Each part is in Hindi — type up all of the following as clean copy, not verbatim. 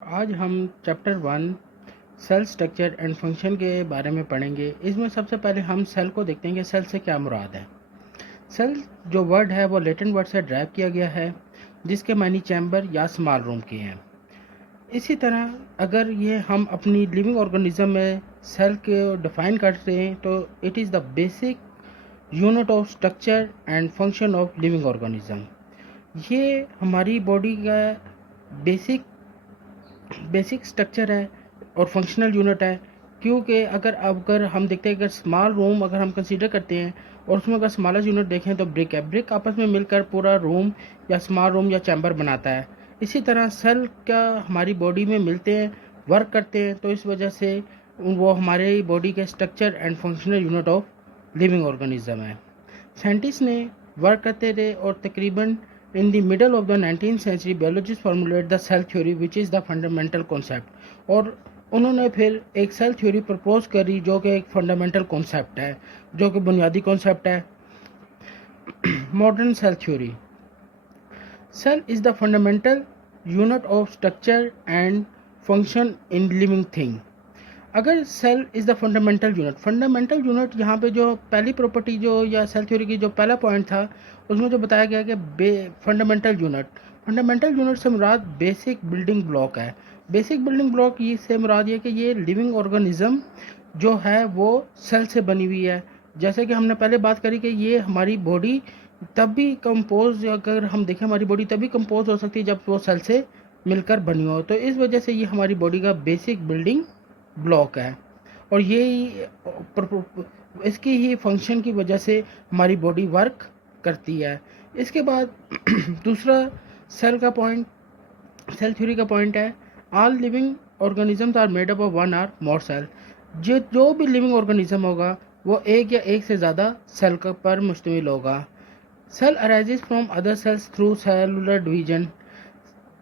आज हम chapter 1 cell structure and function के बारे में पढ़ेंगे। इसमें सबसे पहले हम सेल को देखते हैं कि सेल से क्या मुराद है। सेल जो वर्ड है वो लैटिन वर्ड से ड्राइव किया गया है, जिसके मानी चैम्बर या स्मॉल रूम के हैं। इसी तरह अगर ये हम अपनी लिविंग ऑर्गेनिज्म में सेल को डिफाइन करते हैं तो it is the basic unit of structure and function of living organism. ये हमारी बॉडी का बेसिक स्ट्रक्चर है और फंक्शनल यूनिट है, क्योंकि अगर हम देखते हैं, अगर स्मॉल रूम अगर हम कंसीडर करते हैं और उसमें अगर स्मॉलेस्ट यूनिट देखें तो ब्रिक है। ब्रिक आपस में मिलकर पूरा रूम या स्मॉल रूम या चैम्बर बनाता है। इसी तरह सेल का हमारी बॉडी में मिलते हैं, वर्क करते हैं, तो इस वजह से वो हमारे बॉडी के structure and functional unit of living organism है। साइंटिस्ट ने वर्क करते रहे और तकरीबन in the middle of the 19th century biologists formulated the cell theory which is the fundamental concept। और उन्होंने फिर एक सेल थ्योरी प्रपोज करी जो कि एक फंडामेंटल कॉन्सेप्ट है, जो कि बुनियादी कॉन्सेप्ट है। Modern cell theory. Cell is the fundamental unit of structure and function in living thing. अगर cell is the fundamental unit यहाँ पे जो पहली प्रॉपर्टी जो या सेल थ्योरी की जो पहला पॉइंट था उसमें जो बताया गया कि फंडामेंटल यूनिट से मुराद बेसिक बिल्डिंग ब्लॉक है। बेसिक बिल्डिंग ब्लॉक ये से मुराद ये कि ये लिविंग ऑर्गेनिज्म जो है वो सेल से बनी हुई है। जैसे कि हमने पहले बात करी कि ये हमारी बॉडी तब भी कंपोज, अगर हम देखें हमारी बॉडी तभी कंपोज हो सकती है जब वो सेल से मिलकर बनी हो। तो इस वजह से ये हमारी बॉडी का बेसिक बिल्डिंग ब्लॉक है और ये इसकी ही फंक्शन की वजह से हमारी बॉडी वर्क करती है। इसके बाद दूसरा सेल थ्योरी का पॉइंट है, all living organisms are made up of one or more cell. जो भी लिविंग ऑर्गेनिज्म होगा वो एक या एक से ज़्यादा सेल पर मुश्तमिल होगा। Cell arises from other cells through cellular division.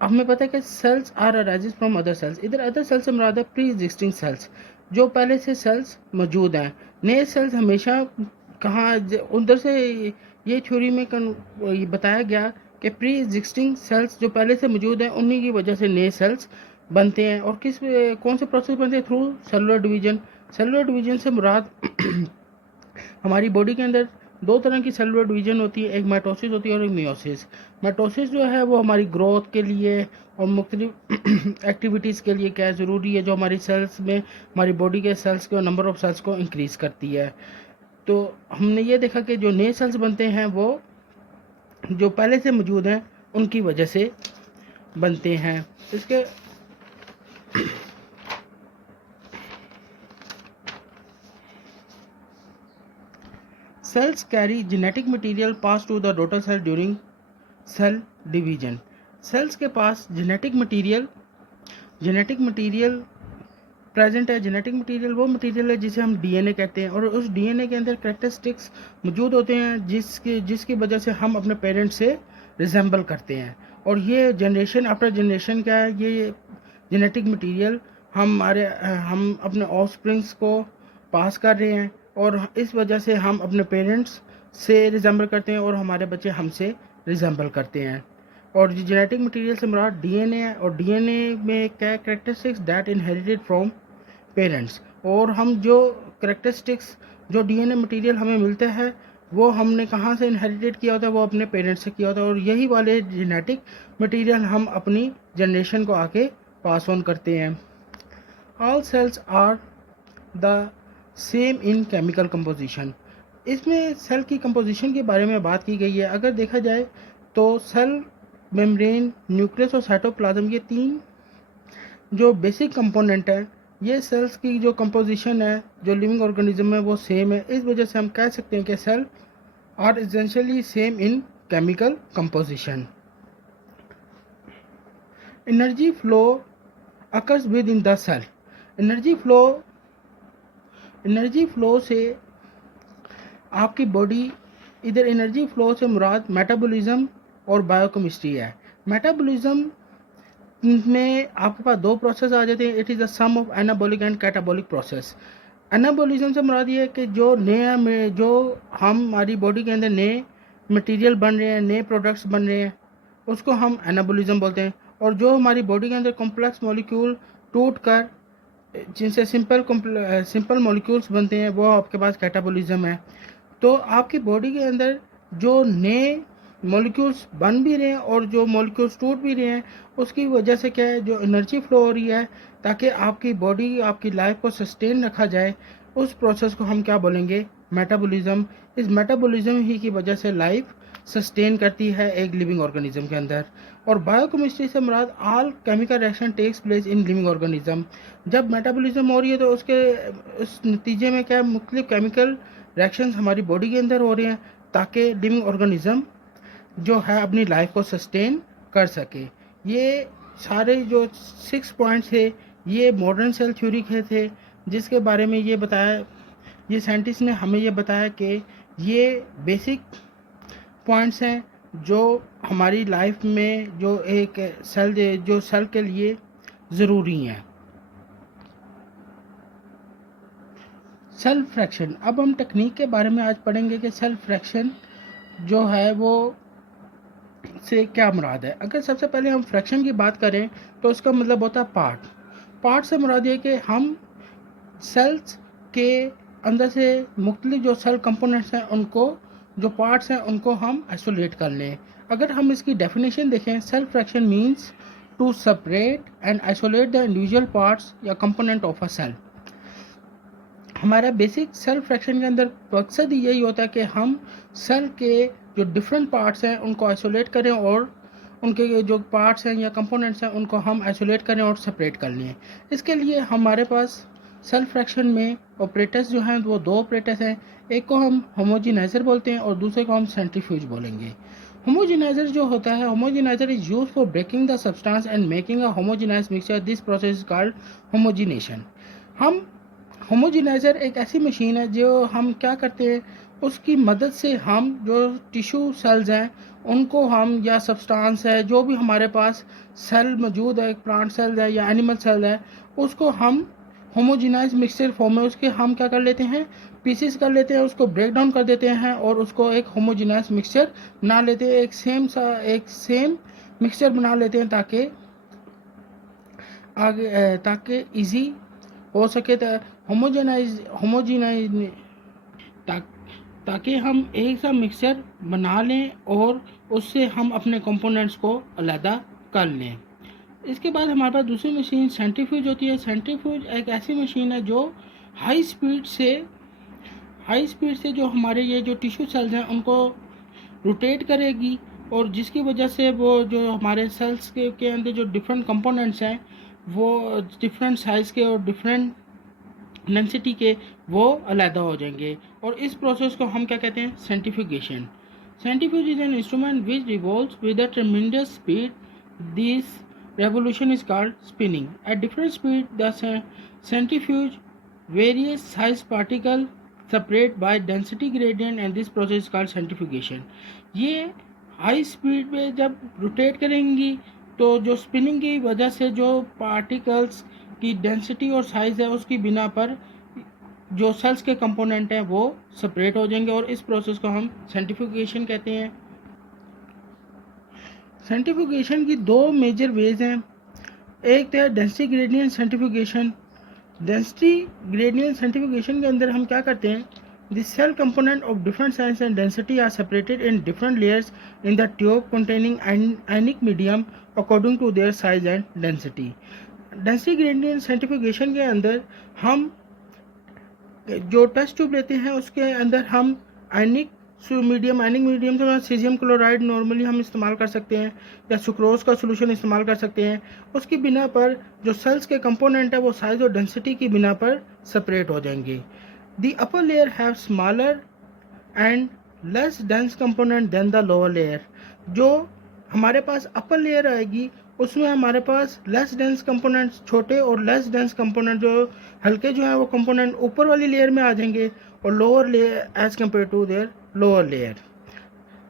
हमें पता है कि cells are arises from other cells. इधर अदर सेल्स से मुराद है प्री एग्जिस्टिंग सेल्स, जो पहले से सेल्स मौजूद हैं। नए सेल्स हमेशा कहाँ उधर से ये थ्योरी में ये बताया गया कि प्री एग्जिस्टिंग सेल्स जो पहले से मौजूद हैं उन्हीं की वजह से नए सेल्स बनते हैं। और कौन से प्रोसेस बनते हैं? Through cellular division. Cellular division से मुराद हमारी बॉडी के अंदर दो तरह की सेलुलर डिवीजन होती है, एक माइटोसिस होती है और एक मियोसिस। माइटोसिस जो है वो हमारी ग्रोथ के लिए और मुख्तलिफ एक्टिविटीज़ के लिए क्या ज़रूरी है, जो हमारी सेल्स में हमारी बॉडी के सेल्स के नंबर ऑफ सेल्स को इंक्रीज़ करती है। तो हमने ये देखा कि जो नए सेल्स बनते हैं वो जो पहले से मौजूद हैं उनकी वजह से बनते हैं। इसके cells carry genetic material passed to the daughter cell during cell division। Cells के पास जेनेटिक मटेरियल प्रेजेंट है। जेनेटिक मटेरियल वो मटेरियल है जिसे हम डीएनए कहते हैं, और उस डीएनए के अंदर कैरेक्टरिस्टिक्स मौजूद होते हैं जिसकी वजह से हम अपने पेरेंट्स से रिजेंबल करते हैं। और ये जनरेशन आफ्टर जनरेशन क्या है, ये जेनेटिक मटेरियल हम अपने ऑफस्प्रिंग्स को पास कर रहे हैं और इस वजह से हम अपने पेरेंट्स से रिजेंबल करते हैं और हमारे बच्चे हमसे रिजेंबल करते हैं। और जो जेनेटिक मटेरियल से मुराद डीएनए है, और डीएनए में क्या characteristics that inherited from parents. और हम जो कैरेक्टरिस्टिक्स जो डीएनए मटेरियल हमें मिलता है वो हमने कहाँ से इनहेरिटेड किया होता है? वो अपने पेरेंट्स से किया होता है। और यही वाले जेनेटिक मटेरियल हम अपनी जनरेशन को आके पास ऑन करते हैं। All cells are the same in chemical composition. इसमें सेल की कंपोजिशन के बारे में बात की गई है। अगर देखा जाए तो सेल, मेम्ब्रेन, न्यूक्लियस और साइटोप्लाज्म, ये तीन जो बेसिक कंपोनेंट है, ये सेल्स की जो कंपोजिशन है जो लिविंग ऑर्गेनिज्म में वो सेम है। इस वजह से हम कह सकते हैं कि cell are essentially same in chemical composition. Energy flow occurs within the cell. Energy flow से आपकी बॉडी, इधर एनर्जी फ्लो से मुराद मेटाबॉलिज्म और बायोकेमिस्ट्री है। मेटाबॉलिज्म में आपके पास दो प्रोसेस आ जाते हैं। It is the sum of anabolic and catabolic process. Anabolism से मुराद ये है कि जो हमारी बॉडी के अंदर नए मटेरियल बन रहे हैं, नए प्रोडक्ट्स बन रहे हैं, उसको हम एनाबॉलिज्म बोलते हैं। और जो हमारी बॉडी के अंदर कॉम्प्लेक्स मॉलिक्यूल टूट कर जिनसे सिंपल मॉलिक्यूल्स बनते हैं, वो आपके पास कैटाबॉलिज्म है। तो आपकी बॉडी के अंदर जो नए मॉलिक्यूल्स बन भी रहे हैं और जो मॉलिक्यूल्स टूट भी रहे हैं, उसकी वजह से क्या है, जो एनर्जी फ्लो हो रही है ताकि आपकी बॉडी आपकी लाइफ को सस्टेन रखा जाए, उस प्रोसेस को हम क्या बोलेंगे, मेटाबॉलिज्म। इस मेटाबॉलिज्म ही की वजह से लाइफ सस्टेन करती है एक लिविंग ऑर्गेनिज्म के अंदर। और बायोकेमिस्ट्री से मुराद all chemical reaction takes place in living organism. जब मेटाबॉलिज्म हो रही है तो उसके उस नतीजे में क्या मुख्तलिफ केमिकल रिएक्शंस हमारी बॉडी के अंदर हो रहे हैं ताकि लिविंग ऑर्गेनिज्म जो है अपनी लाइफ को सस्टेन कर सके। ये सारे जो 6 पॉइंट्स थे ये मॉडर्न सेल थ्योरी के थे, जिसके बारे में ये बताया, ये साइंटिस्ट ने हमें ये बताया कि ये बेसिक पॉइंट्स हैं जो हमारी लाइफ में जो सेल के लिए ज़रूरी हैं। सेल फ्रैक्शन, अब हम टेक्निक के बारे में आज पढ़ेंगे कि सेल फ्रैक्शन जो है वो से क्या मुराद है। अगर सबसे पहले हम फ्रैक्शन की बात करें तो उसका मतलब होता है पार्ट से मुराद ये कि हम सेल्स के अंदर से मुख्तलिफ जो सेल कंपोनेंट्स हैं उनको, जो पार्ट्स हैं उनको हम आइसोलेट कर लें। अगर हम इसकी डेफिनेशन देखें, cell fraction means to separate and isolate the individual parts या कंपोनेंट ऑफ अ सेल। हमारा बेसिक सेल फ्रैक्शन के अंदर मकसद यही होता है कि हम सेल के जो डिफरेंट पार्ट्स हैं उनको आइसोलेट करें और उनके जो पार्ट्स हैं या कंपोनेंट्स हैं उनको हम आइसोलेट करें और सेपरेट कर लें। इसके लिए हमारे पास सेल फ्रैक्शन में ऑपरेटर्स जो हैं वो 2 ऑपरेटर्स हैं। एक को हम होमोजेनाइजर बोलते हैं और दूसरे को हम सेंट्रीफ्यूज बोलेंगे। होमोजेनाइजर जो होता है, homogenizer is used for breaking the substance and making a homogenized mixture. This process is called homogenization. हम होमोजेनाइजर एक ऐसी मशीन है जो हम क्या करते हैं, उसकी मदद से हम जो टिश्यू सेल्स हैं उनको हम, या सब्सटेंस है जो भी हमारे पास सेल मौजूद है, प्लांट सेल है या एनिमल सेल है, उसको हम होमोजेनाइज मिक्सचर फॉर्म में उसके हम क्या कर लेते हैं, पीसेस कर लेते हैं, उसको ब्रेक डाउन कर देते हैं और उसको एक होमोजेनाइज मिक्सचर बना लेते हैं, एक सेम मिक्सचर बना लेते हैं ताकि इजी हो सके। होमोजेनाइज ताकि हम एक सा मिक्सचर बना लें और उससे हम अपने कंपोनेंट्स को अलग कर लें। इसके बाद हमारे पास दूसरी मशीन सेंट्रीफ्यूज होती है। सेंट्रीफ्यूज एक ऐसी मशीन है जो हाई स्पीड से जो हमारे ये जो टिश्यू सेल्स हैं उनको रोटेट करेगी और जिसकी वजह से वो जो हमारे सेल्स के अंदर जो डिफरेंट कंपोनेंट्स हैं वो डिफरेंट साइज़ के और डिफरेंट डेंसिटी के वो अलहदा हो जाएंगे। और इस प्रोसेस को हम क्या कहते हैं, centrifugation. Centrifuge is an instrument which revolves with a ट्रेमेंडस speed. This revolution is called spinning. At different speed, the centrifuge various size particle separate by density gradient and this process is called centrifugation. ये हाई स्पीड पे जब रोटेट करेंगी तो जो स्पिनिंग की वजह से जो पार्टिकल्स की डेंसिटी और साइज है उसकी बिना पर जो सेल्स के कंपोनेंट हैं वो सेपरेट हो जाएंगे और इस प्रोसेस को हम सेंट्रीफ्यूगेशन कहते हैं। सेंट्रीफ्यूगेशन की 2 मेजर वेज हैं। एक तो है density gradient centrifugation. Density gradient centrifugation के अंदर हम क्या करते हैं, the cell component of different size and density are separated in different layers in the tube containing ionic medium according to their size and density. Density gradient centrifugation के अंदर हम जो टेस्ट ट्यूब लेते हैं उसके अंदर हम आयनिक मीडियम से सीजियम क्लोराइड नॉर्मली हम इस्तेमाल कर सकते हैं या सुक्रोज का सोल्यूशन इस्तेमाल कर सकते हैं। उसकी बिना पर जो सेल्स के कंपोनेंट है वो साइज और डेंसिटी की बिना पर सेपरेट हो जाएंगे। The upper layer have smaller and less dense component than the lower layer. जो हमारे पास अपर लेयर आएगी उसमें हमारे पास लेस डेंस कंपोनेंट्स छोटे और लेस डेंस कंपोनेंट जो हल्के जो हैं वो कंपोनेंट ऊपर वाली लेयर में आ जाएंगे और lower layer as compare to their lower layer.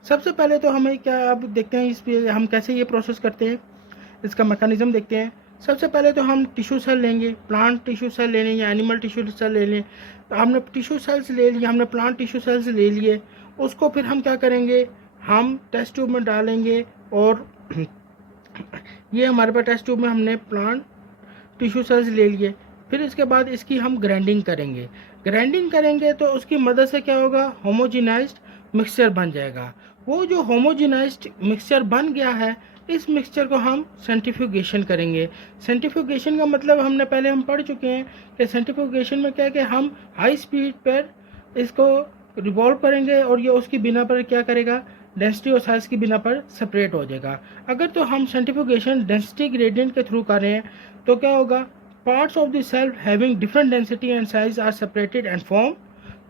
सबसे पहले तो हमें क्या, अब देखते हैं इस पे हम कैसे ये प्रोसेस करते हैं, इसका मैकेनिज्म देखते हैं। सबसे पहले तो हम टिश्यू सेल लेंगे, प्लांट टिश्यू सेल ले लें या एनिमल टिश्यू सेल ले लें। तो हमने टिश्यू सेल्स ले लिए, हमने प्लांट टिश्यू सेल्स ले लिए, उसको फिर हम क्या करेंगे, हम टेस्ट ट्यूब में डालेंगे और ये हमारे पास टेस्ट ट्यूब में हमने प्लांट टिश्यू सेल्स ले लिए। फिर इसके बाद इसकी हम ग्राइंडिंग करेंगे। ग्राइंडिंग करेंगे तो उसकी मदद से क्या होगा, होमोजेनाइज्ड मिक्सचर बन जाएगा। वो जो होमोजेनाइज्ड मिक्सचर बन गया है, इस मिक्सचर को हम सेंट्रीफ्यूगेशन करेंगे। सेंट्रीफ्यूगेशन का मतलब हमने पहले हम पढ़ चुके हैं कि सेंट्रीफ्यूगेशन में क्या है कि हम हाई स्पीड पर इसको रिवॉल्व करेंगे और ये उसकी बिना पर क्या करेगा, डेंसिटी और साइज की बिना पर सेपरेट हो जाएगा। अगर तो हम सेंट्रीफ्यूगेशन डेंसिटी ग्रेडियंट के थ्रू कर रहे हैं तो क्या होगा, parts of the cell having different density and size are separated and form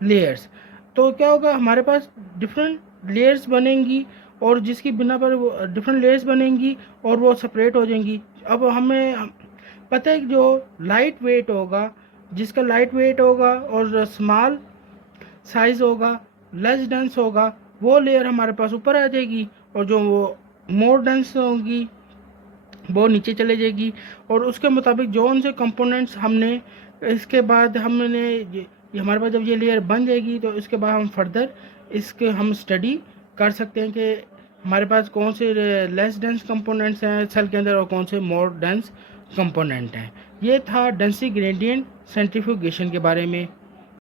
layers. तो क्या होगा, हमारे पास डिफरेंट लेयर्स बनेंगी और जिसकी बिना पर वो डिफरेंट लेयर्स बनेंगी और वो सेपरेट हो जाएंगी। अब हमें पता है कि जो लाइट वेट होगा, जिसका लाइट वेट होगा और स्मॉल साइज होगा, लेस डेंस होगा, वो लेयर हमारे पास ऊपर आ जाएगी और जो वो मोर डेंस होगी वो नीचे चले जाएगी। और उसके मुताबिक जो उनसे कंपोनेंट्स हमने इसके बाद हमने ये हमारे पास जब ये लेयर बन जाएगी तो इसके बाद हम फर्दर इसके हम स्टडी कर सकते हैं कि हमारे पास कौन से लेस डेंस कंपोनेंट्स हैं सेल के अंदर और कौन से मोर डेंस कंपोनेंट हैं। ये था डेंसिटी ग्रेडियंट सेंट्रीफ्यूगेशन के बारे में।